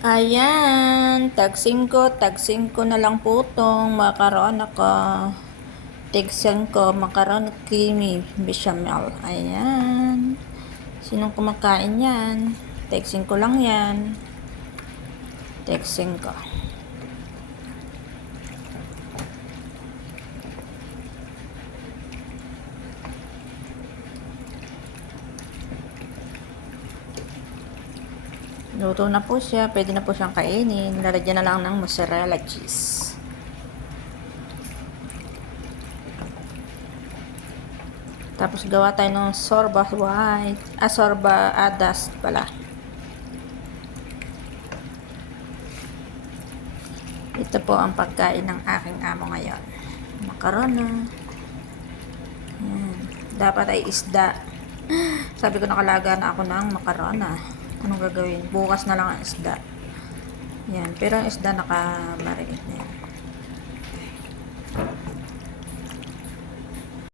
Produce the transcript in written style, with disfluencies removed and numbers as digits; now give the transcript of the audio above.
Ayan, tag 5 na lang po tong makaroon ako. Tig 5 makaroon at creamy bechamel. Ayan. Sinong kumakain yan? Tig 5 lang yan. Tig 5. Luto na po siya. Pwede na po siyang kainin. Lalagyan na lang ng mozzarella cheese. Tapos gawa tayo ng sorba white. Sorba dust pala. Ito po ang pagkain ng aking amo ngayon. Makarona. Ayan. Dapat ay isda. Sabi ko nakalaga na ako ng makarona. Anong gagawin? Bukas na lang ang isda. Yan. Pero ang isda naka-marinate na yan.